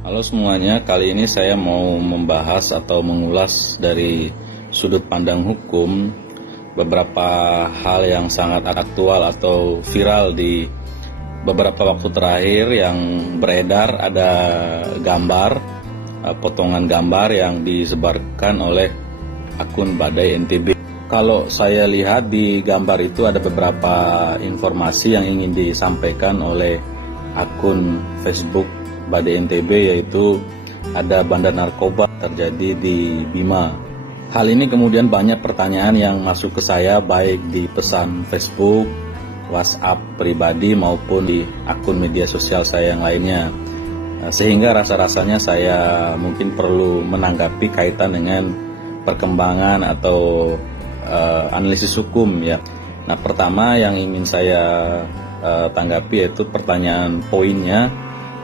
Halo semuanya, kali ini saya mau membahas atau mengulas dari sudut pandang hukum beberapa hal yang sangat aktual atau viral di beberapa waktu terakhir yang beredar. Ada gambar, potongan gambar yang disebarkan oleh akun Badai NTB. Kalau saya lihat di gambar itu ada beberapa informasi yang ingin disampaikan oleh akun Facebook Badai NTB, yaitu ada bandar narkoba terjadi di Bima. Hal ini kemudian banyak pertanyaan yang masuk ke saya, baik di pesan Facebook, WhatsApp pribadi maupun di akun media sosial saya yang lainnya. Sehingga rasa-rasanya saya mungkin perlu menanggapi kaitan dengan perkembangan atau analisis hukum ya. Nah, pertama yang ingin saya tanggapi yaitu pertanyaan poinnya,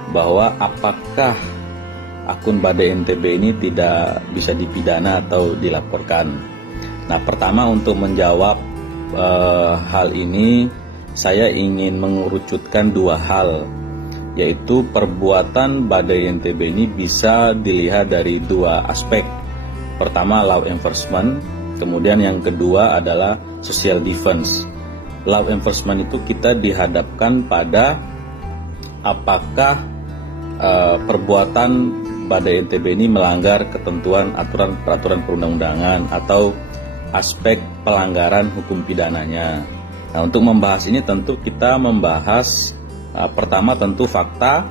bahwa apakah akun Badai NTB ini tidak bisa dipidana atau dilaporkan. Nah, pertama untuk menjawab hal ini, saya ingin mengerucutkan dua hal, yaitu perbuatan Badai NTB ini bisa dilihat dari dua aspek. Pertama, law enforcement, kemudian yang kedua adalah social defense. Law enforcement itu kita dihadapkan pada apakah perbuatan Badai NTB ini melanggar ketentuan aturan-peraturan perundang-undangan atau aspek pelanggaran hukum pidananya. Nah, untuk membahas ini tentu kita membahas pertama tentu fakta,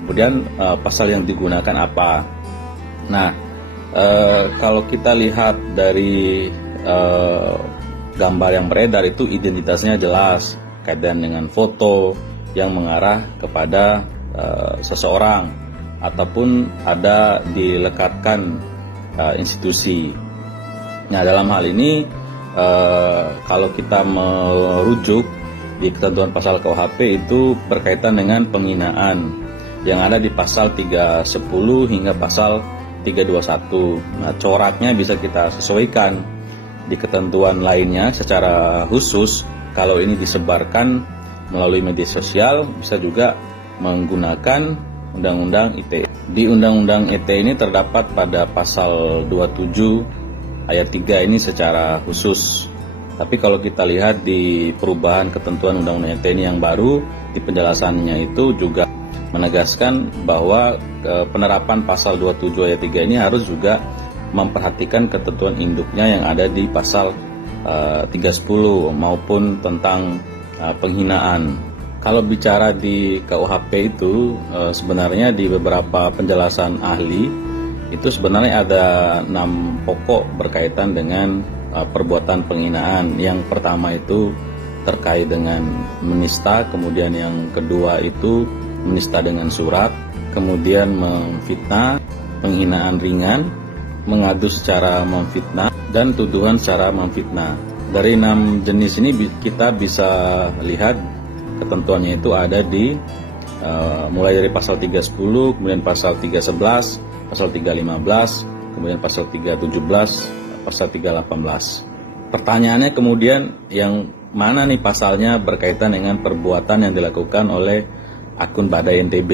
kemudian pasal yang digunakan apa. Nah, kalau kita lihat dari gambar yang beredar itu identitasnya jelas, kaitan dengan foto yang mengarah kepada seseorang ataupun ada dilekatkan institusi. Nah, dalam hal ini kalau kita merujuk di ketentuan pasal KUHP itu berkaitan dengan penghinaan yang ada di pasal 310 hingga pasal 321. Nah, coraknya bisa kita sesuaikan di ketentuan lainnya secara khusus. Kalau ini disebarkan melalui media sosial, bisa juga menggunakan Undang-Undang ITE. Di Undang-Undang ITE ini terdapat pada pasal 27 ayat 3 ini secara khusus. Tapi kalau kita lihat di perubahan ketentuan Undang-Undang ITE ini yang baru, di penjelasannya itu juga menegaskan bahwa penerapan pasal 27 ayat 3 ini harus juga memperhatikan ketentuan induknya yang ada di pasal 310 maupun tentang penghinaan. Kalau bicara di KUHP itu sebenarnya di beberapa penjelasan ahli itu sebenarnya ada 6 pokok berkaitan dengan perbuatan penghinaan. Yang pertama itu terkait dengan menista, kemudian yang kedua itu menista dengan surat, kemudian memfitnah, penghinaan ringan, mengadu secara memfitnah, dan tuduhan secara memfitnah. Dari 6 jenis ini kita bisa lihat ketentuannya itu ada di mulai dari pasal 310, kemudian pasal 311, pasal 315, kemudian pasal 317, pasal 318. Pertanyaannya kemudian yang mana nih pasalnya berkaitan dengan perbuatan yang dilakukan oleh akun Badai NTB.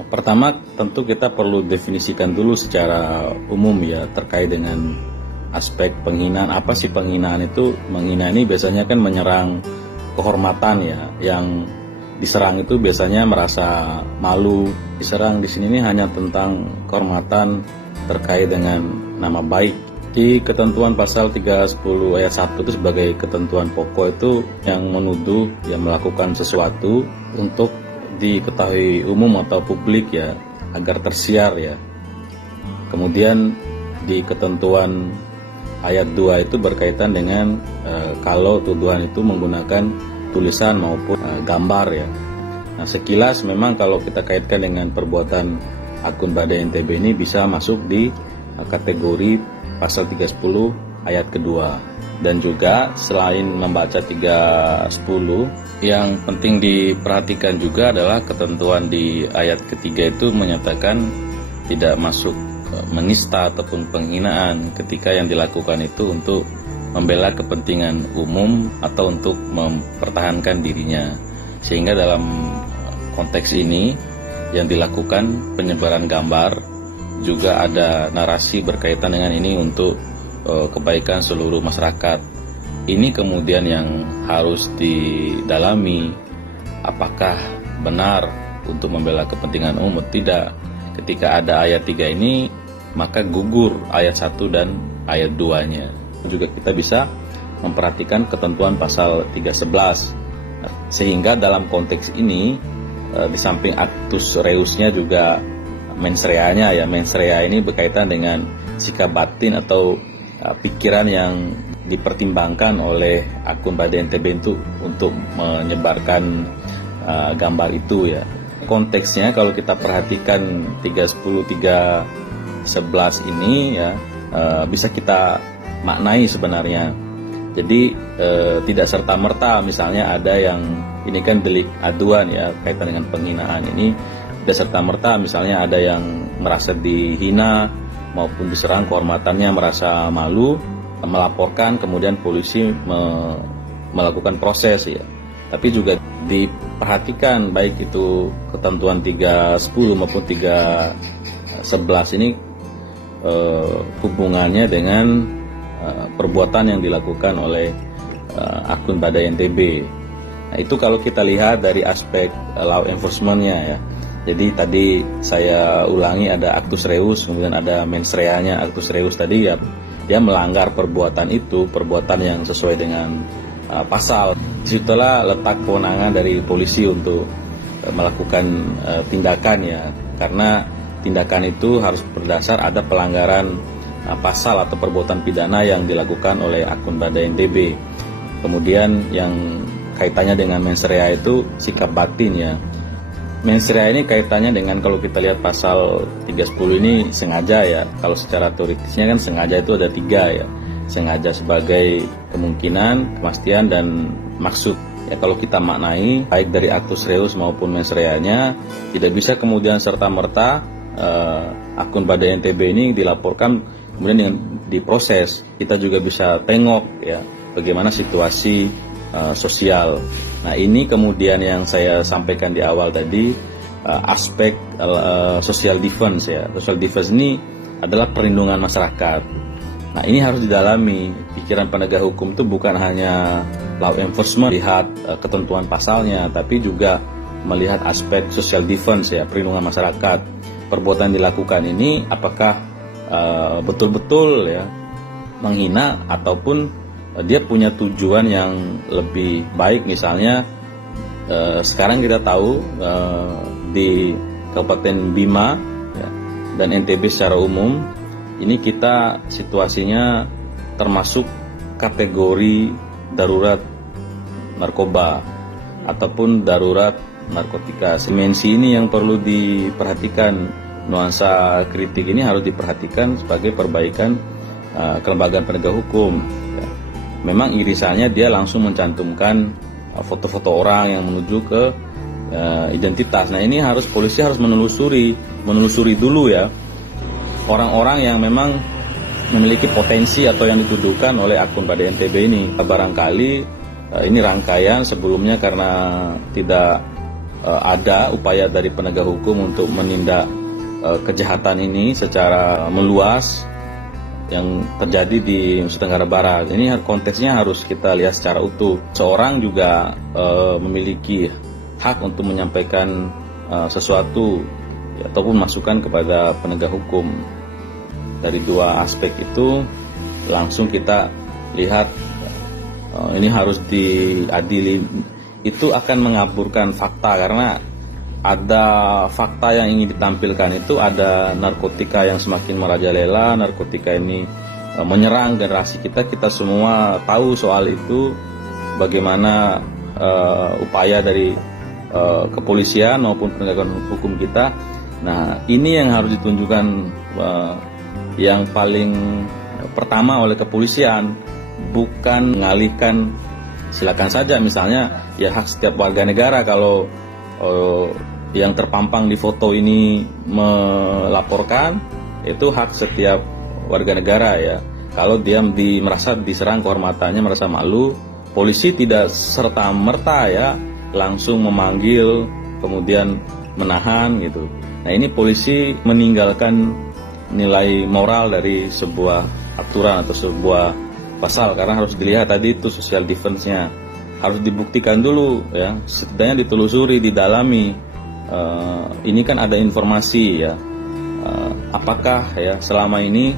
Nah, pertama tentu kita perlu definisikan dulu secara umum ya terkait dengan aspek penghinaan. Apa sih penghinaan itu? Menghina ini biasanya kan menyerang kehormatan ya, yang diserang itu biasanya merasa malu. Diserang di sini ini hanya tentang kehormatan terkait dengan nama baik. Di ketentuan pasal 310 ayat 1 itu sebagai ketentuan pokok itu yang menuduh yang melakukan sesuatu untuk diketahui umum atau publik ya, agar tersiar ya. Kemudian di ketentuan ayat 2 itu berkaitan dengan kalau tuduhan itu menggunakan tulisan maupun gambar ya. Nah, sekilas memang kalau kita kaitkan dengan perbuatan akun Badai NTB ini bisa masuk di kategori pasal 310 ayat kedua. Dan juga selain membaca 310, yang penting diperhatikan juga adalah ketentuan di ayat ketiga itu menyatakan tidak masuk menista ataupun penghinaan ketika yang dilakukan itu untuk membela kepentingan umum atau untuk mempertahankan dirinya. Sehingga dalam konteks ini yang dilakukan, penyebaran gambar, juga ada narasi berkaitan dengan ini untuk kebaikan seluruh masyarakat. Ini kemudian yang harus didalami, apakah benar untuk membela kepentingan umum atau tidak. Ketika ada ayat 3 ini, maka gugur ayat 1 dan ayat 2-nya. Juga kita bisa memperhatikan ketentuan pasal 311. Sehingga dalam konteks ini, di samping actus reusnya juga mens rea-nya ya. Mens rea ini berkaitan dengan sikap batin atau pikiran yang dipertimbangkan oleh akun Badai NTB untuk menyebarkan gambar itu ya. Konteksnya kalau kita perhatikan 310, 311 ini ya, bisa kita maknai sebenarnya. Jadi tidak serta-merta misalnya ada yang ini kan delik aduan ya, kaitan dengan penghinaan ini, tidak serta-merta misalnya ada yang merasa dihina maupun diserang kehormatannya, merasa malu, melaporkan, kemudian polisi melakukan proses ya. Tapi juga diperhatikan baik itu ketentuan 310 maupun 311 ini hubungannya dengan perbuatan yang dilakukan oleh akun Badai NTB. Nah, itu kalau kita lihat dari aspek law enforcement-nya ya. Jadi tadi saya ulangi, ada actus reus, kemudian ada mens rea-nya. Actus reus tadi ya, dia melanggar perbuatan itu, perbuatan yang sesuai dengan pasal. Disitulah letak kewenangan dari polisi untuk melakukan tindakan ya, karena tindakan itu harus berdasar ada pelanggaran pasal atau perbuatan pidana yang dilakukan oleh akun Badai NTB. Kemudian yang kaitannya dengan mens rea itu sikap batin ya. Mens rea ini kaitannya dengan, kalau kita lihat pasal 310 ini sengaja ya. Kalau secara teoritisnya kan sengaja itu ada 3 ya. Sengaja sebagai kemungkinan, kepastian, dan maksud. Ya, kalau kita maknai baik dari actus reus maupun mens rea-nya, tidak bisa kemudian serta-merta akun Badai NTB ini dilaporkan kemudian dengan diproses. Kita juga bisa tengok ya bagaimana situasi sosial. Nah, ini kemudian yang saya sampaikan di awal tadi, aspek social defense ya. Social defense ini adalah perlindungan masyarakat. Nah, ini harus didalami. Pikiran penegak hukum itu bukan hanya law enforcement, lihat ketentuan pasalnya, tapi juga melihat aspek social defense ya, perlindungan masyarakat. Perbuatan dilakukan ini apakah betul-betul ya menghina ataupun dia punya tujuan yang lebih baik. Misalnya sekarang kita tahu di Kabupaten Bima ya, dan NTB secara umum ini kita situasinya termasuk kategori darurat narkoba ataupun darurat narkotika. Dimensi ini yang perlu diperhatikan, nuansa kritik ini harus diperhatikan sebagai perbaikan kelembagaan penegak hukum. Ya. Memang irisannya dia langsung mencantumkan foto-foto orang yang menuju ke identitas. Nah, ini harus polisi harus menelusuri dulu ya, orang-orang yang memang memiliki potensi atau yang dituduhkan oleh akun Badai NTB ini. Barangkali ini rangkaian sebelumnya karena tidak ada upaya dari penegak hukum untuk menindak kejahatan ini secara meluas yang terjadi di Nusa Tenggara Barat. Ini konteksnya harus kita lihat secara utuh. Seorang juga memiliki hak untuk menyampaikan sesuatu ya, ataupun masukan kepada penegak hukum. Dari dua aspek itu langsung kita lihat ini harus diadili. Itu akan mengaburkan fakta, karena ada fakta yang ingin ditampilkan itu ada narkotika yang semakin merajalela. Narkotika ini menyerang generasi kita. Kita semua tahu soal itu, bagaimana upaya dari kepolisian maupun penegakan hukum kita. Nah, ini yang harus ditunjukkan yang paling pertama oleh kepolisian, bukan mengalihkan. Silakan saja misalnya ya, hak setiap warga negara kalau yang terpampang di foto ini melaporkan, itu hak setiap warga negara ya. Kalau dia merasa diserang kehormatannya, merasa malu, polisi tidak serta-merta ya langsung memanggil kemudian menahan gitu. Nah, ini polisi meninggalkan nilai moral dari sebuah aturan atau sebuah pasal, karena harus dilihat tadi itu social defense-nya harus dibuktikan dulu ya, setidaknya ditelusuri, didalami. Ini kan ada informasi ya, apakah ya selama ini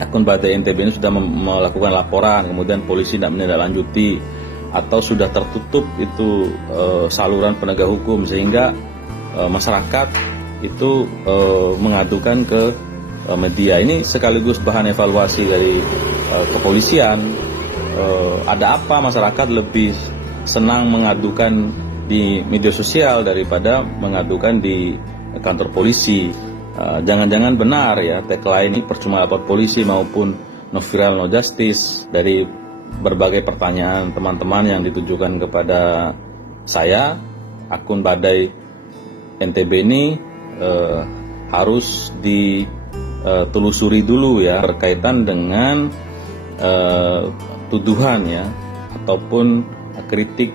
akun Badai NTB ini sudah melakukan laporan, kemudian polisi tidak menindaklanjuti, atau sudah tertutup itu saluran penegak hukum sehingga masyarakat itu mengadukan ke media. Ini sekaligus bahan evaluasi dari kepolisian. Ada apa masyarakat lebih senang mengadukan di media sosial daripada mengadukan di kantor polisi? Jangan-jangan benar ya tagline ini percuma lapor polisi maupun no viral no justice. Dari berbagai pertanyaan teman-teman yang ditujukan kepada saya, akun Badai NTB ini harus ditelusuri dulu ya, berkaitan dengan tuduhan ya ataupun kritik,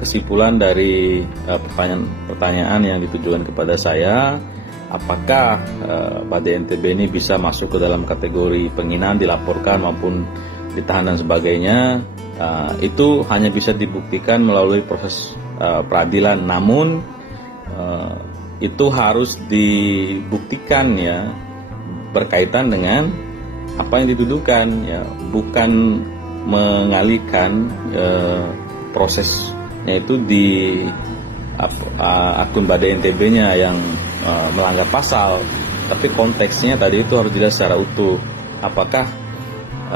kesimpulan dari pertanyaan yang ditujukan kepada saya. Apakah Badai NTB ini bisa masuk ke dalam kategori penghinaan, dilaporkan maupun ditahan dan sebagainya? Itu hanya bisa dibuktikan melalui proses peradilan. Namun itu harus dibuktikan ya berkaitan dengan apa yang dituduhkan ya, bukan mengalihkan prosesnya itu di akun Badai NTB-nya yang melanggar pasal, tapi konteksnya tadi itu harus dilihat secara utuh. Apakah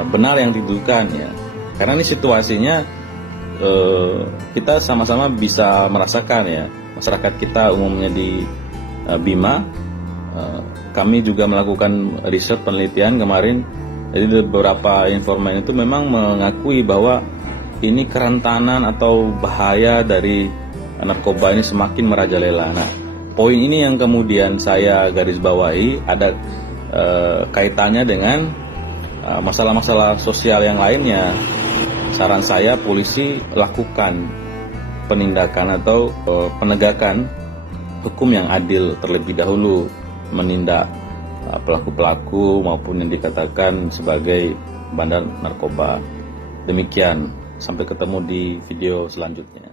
benar yang dituduhkan ya? Karena ini situasinya kita sama-sama bisa merasakan ya, masyarakat kita umumnya di Bima. Kami juga melakukan riset penelitian kemarin. Jadi beberapa informan itu memang mengakui bahwa ini kerentanan atau bahaya dari narkoba ini semakin merajalela. Nah, poin ini yang kemudian saya garis bawahi ada kaitannya dengan masalah-masalah sosial yang lainnya. Saran saya polisi lakukan penindakan atau penegakan hukum yang adil terlebih dahulu, menindak pelaku-pelaku maupun yang dikatakan sebagai bandar narkoba. Demikian, sampai ketemu di video selanjutnya.